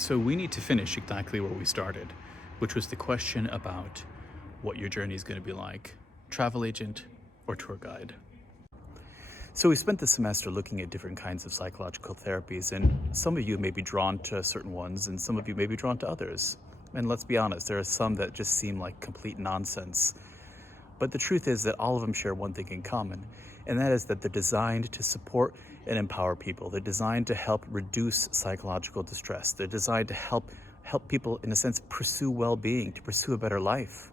So we need to finish exactly where we started, which was the question about what your journey is going to be like, travel agent or tour guide. So we spent the semester looking at different kinds of psychological therapies, and some of you may be drawn to certain ones and some of you may be drawn to others. And let's be honest, there are some that just seem like complete nonsense. But the truth is that all of them share one thing in common, and that is that they're designed to support and empower people. They're designed to help reduce psychological distress. They're designed to help people, in a sense, pursue well-being, to pursue a better life.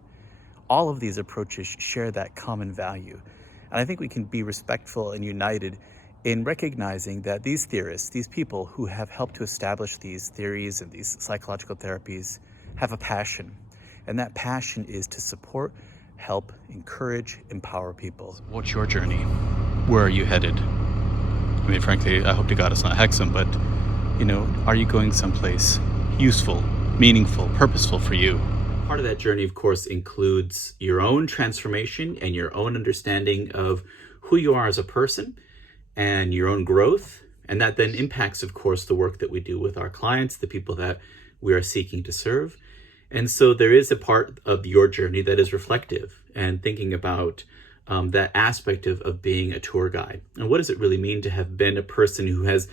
All of these approaches share that common value. And I think we can be respectful and united in recognizing that these theorists, these people who have helped to establish these theories and these psychological therapies, have a passion. And that passion is to support, help, encourage, empower people. What's your journey? Where are you headed? I mean, frankly, I hope to God it's not Hexham, but, are you going someplace useful, meaningful, purposeful for you? Part of that journey, of course, includes your own transformation and your own understanding of who you are as a person and your own growth. And that then impacts, of course, the work that we do with our clients, the people that we are seeking to serve. And so there is a part of your journey that is reflective and thinking about that aspect of being a tour guide. And what does it really mean to have been a person who has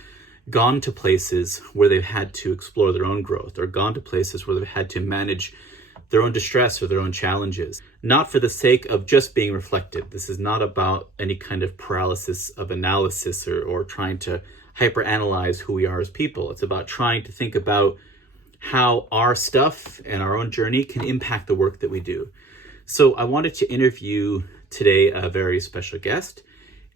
gone to places where they've had to explore their own growth, or gone to places where they've had to manage their own distress or their own challenges, not for the sake of just being reflective. This is not about any kind of paralysis of analysis or trying to hyperanalyze who we are as people. It's about trying to think about how our stuff and our own journey can impact the work that we do. So I wanted to interview today a very special guest,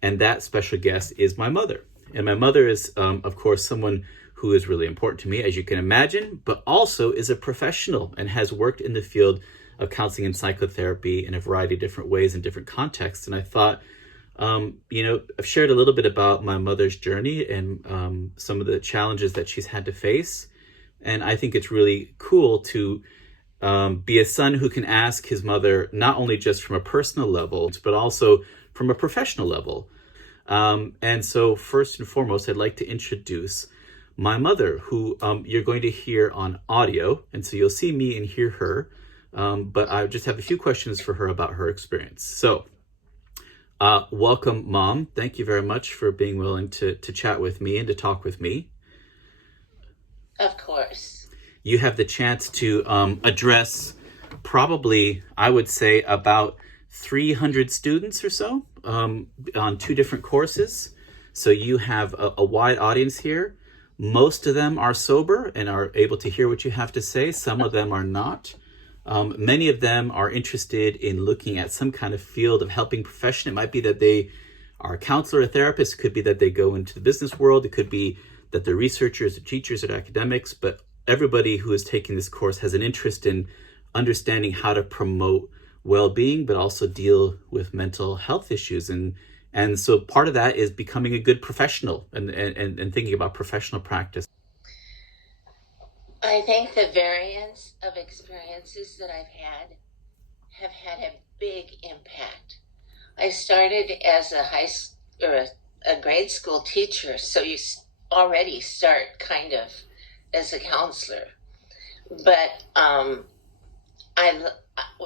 and that special guest is my mother. And my mother is, of course, someone who is really important to me, as you can imagine, but also is a professional and has worked in the field of counseling and psychotherapy in a variety of different ways in different contexts. And I thought, I've shared a little bit about my mother's journey and some of the challenges that she's had to face. And I think it's really cool to be a son who can ask his mother, not only just from a personal level, but also from a professional level. And so first and foremost, I'd like to introduce my mother, who you're going to hear on audio. And so you'll see me and hear her. But I just have a few questions for her about her experience. So welcome, Mom. Thank you very much for being willing to chat with me and to talk with me. Of course. You have the chance to address probably, I would say, about 300 students or so on 2 different courses. So you have a wide audience here. Most of them are sober and are able to hear what you have to say. Some of them are not. Many of them are interested in looking at some kind of field of helping profession. It might be that they are a counselor, a therapist. It could be that they go into the business world. It could be that they're researchers or teachers or academics. But everybody who is taking this course has an interest in understanding how to promote well-being, but also deal with mental health issues. And so part of that is becoming a good professional and thinking about professional practice. I think the variance of experiences that I've had have had a big impact. I started as a grade school teacher, so you already start kind of as a counselor. But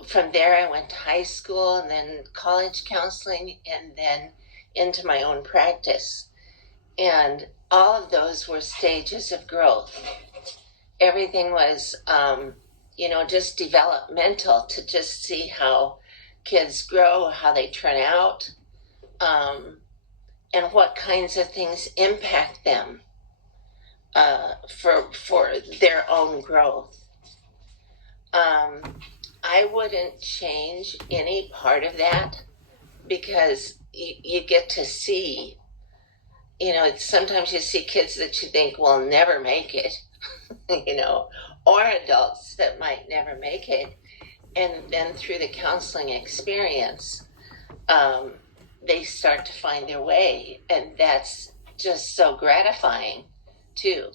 from there I went to high school and then college counseling and then into my own practice. And all of those were stages of growth. Everything was, just developmental, to just see how kids grow, how they turn out, and what kinds of things impact them for their own growth. I wouldn't change any part of that, because you get to see, sometimes you see kids that you think will never make it, or adults that might never make it. And then through the counseling experience, they start to find their way. And that's just so gratifying too.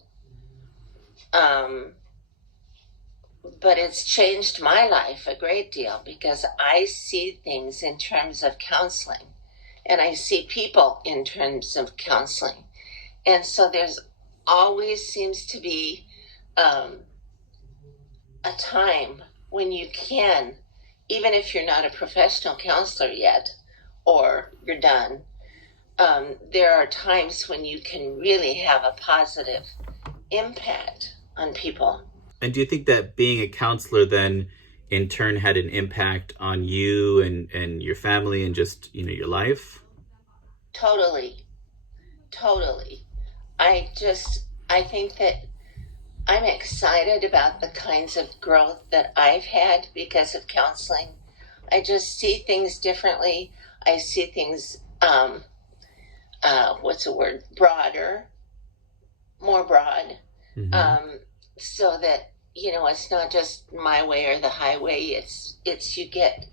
But it's changed my life a great deal, because I see things in terms of counseling, and I see people in terms of counseling. And so there's always seems to be a time when you can, even if you're not a professional counselor yet, or you're done, there are times when you can really have a positive impact on people. And do you think that being a counselor then in turn had an impact on you and your family and just, your life? Totally. I think that I'm excited about the kinds of growth that I've had because of counseling. I just see things differently. I see things, broader, more broad. Mm-hmm. So that, it's not just my way or the highway. It's you get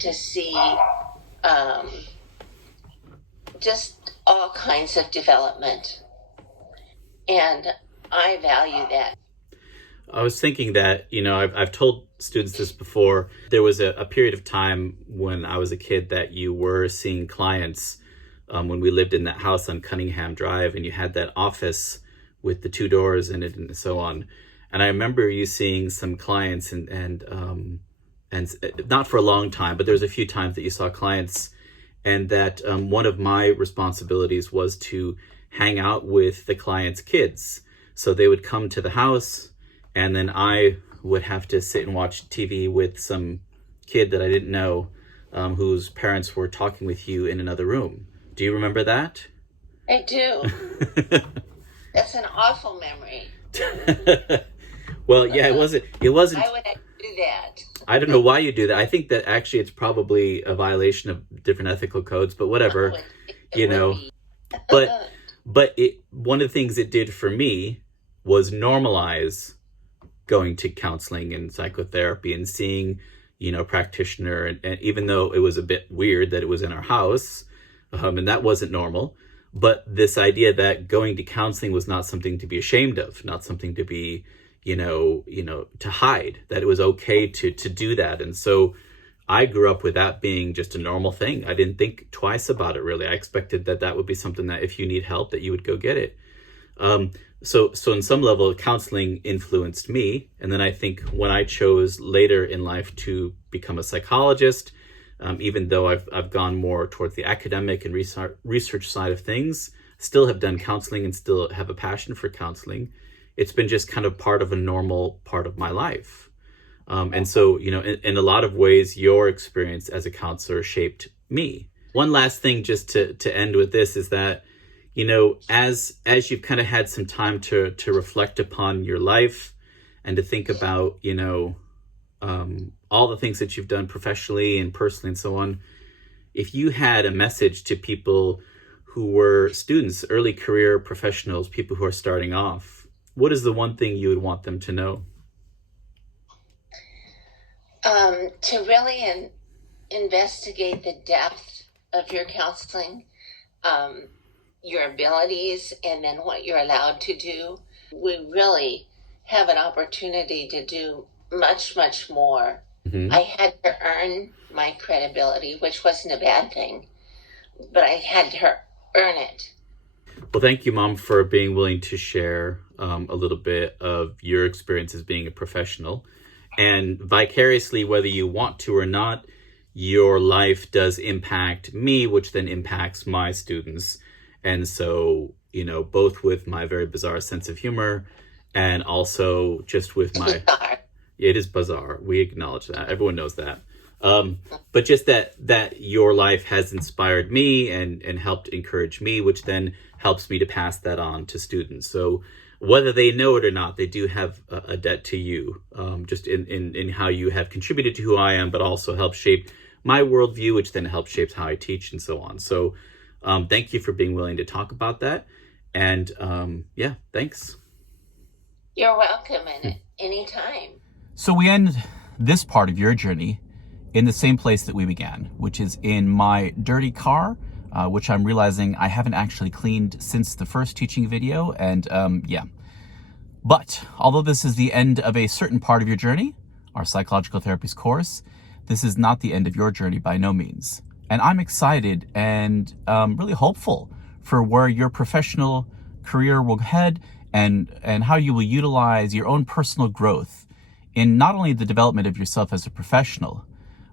to see, just all kinds of development. And I value that. I was thinking that, I've told students this before. There was a period of time when I was a kid that you were seeing clients when we lived in that house on Cunningham Drive, and you had that office with the 2 doors in it and so on. And I remember you seeing some clients and not for a long time, but there was a few times that you saw clients, and that one of my responsibilities was to hang out with the clients' kids. So they would come to the house, and then I would have to sit and watch TV with some kid that I didn't know, whose parents were talking with you in another room. Do you remember that? I do. That's an awful memory. Well, yeah, it wasn't. Why would I do that? I don't know why you do that. I think that actually it's probably a violation of different ethical codes, but whatever, But one of the things it did for me was normalize going to counseling and psychotherapy and seeing, practitioner. And even though it was a bit weird that it was in our house, and that wasn't normal, but this idea that going to counseling was not something to be ashamed of, not something to be, to hide, that it was okay to do that. And so I grew up with that being just a normal thing. I didn't think twice about it, really. I expected that would be something that if you need help, that you would go get it. So in some level, counseling influenced me. And then I think when I chose later in life to become a psychologist, even though I've gone more towards the academic and research side of things, still have done counseling and still have a passion for counseling. It's been just kind of part of a normal part of my life. And so, in a lot of ways, your experience as a counselor shaped me. One last thing just to end with this is that, as you've kind of had some time to reflect upon your life and to think about, all the things that you've done professionally and personally and so on, if you had a message to people who were students, early career professionals, people who are starting off, what is the one thing you would want them to know? To really investigate the depth of your counseling, your abilities, and then what you're allowed to do. We really have an opportunity to do much, much more. Mm-hmm. I had to earn my credibility, which wasn't a bad thing, but I had to earn it. Well, thank you, Mom, for being willing to share a little bit of your experience as being a professional. And vicariously, whether you want to or not, your life does impact me, which then impacts my students. And so, both with my very bizarre sense of humor and also just with my... It is bizarre. We acknowledge that. Everyone knows that. But just that your life has inspired me and helped encourage me, which then helps me to pass that on to students. So whether they know it or not, they do have a debt to you, just in how you have contributed to who I am, but also helped shape my worldview, which then helps shape how I teach and so on. So thank you for being willing to talk about that. And thanks. You're welcome, and anytime. So we end this part of your journey in the same place that we began, which is in my dirty car, which I'm realizing I haven't actually cleaned since the first teaching video. And but although this is the end of a certain part of your journey, our Psychological Therapies course, this is not the end of your journey by no means. And I'm excited and really hopeful for where your professional career will head and how you will utilize your own personal growth in not only the development of yourself as a professional,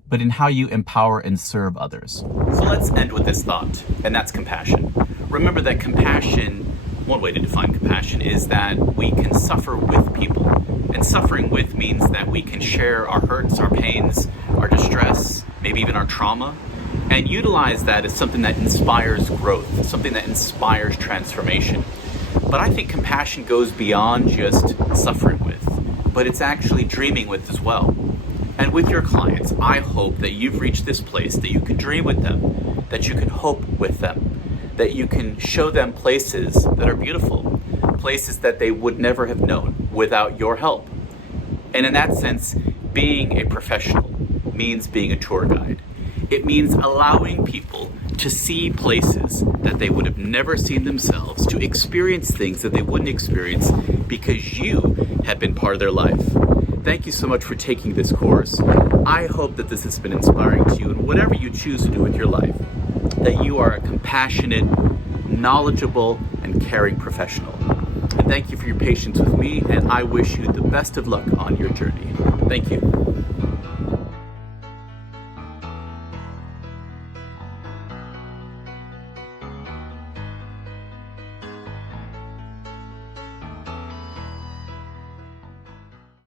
but in how you empower and serve others. So let's end with this thought, and that's compassion. Remember that compassion, one way to define compassion is that we can suffer with people. And suffering with means that we can share our hurts, our pains, our distress, maybe even our trauma, and utilize that as something that inspires growth, something that inspires transformation. But I think compassion goes beyond just suffering with, but it's actually dreaming with as well. And with your clients, I hope that you've reached this place that you can dream with them, that you can hope with them, that you can show them places that are beautiful, places that they would never have known without your help. And in that sense, being a professional means being a tour guide. It means allowing people to see places that they would have never seen themselves, to experience things that they wouldn't experience because you have been part of their life. Thank you so much for taking this course. I hope that this has been inspiring to you in whatever you choose to do with your life, that you are a compassionate, knowledgeable, and caring professional. And thank you for your patience with me, and I wish you the best of luck on your journey. Thank you.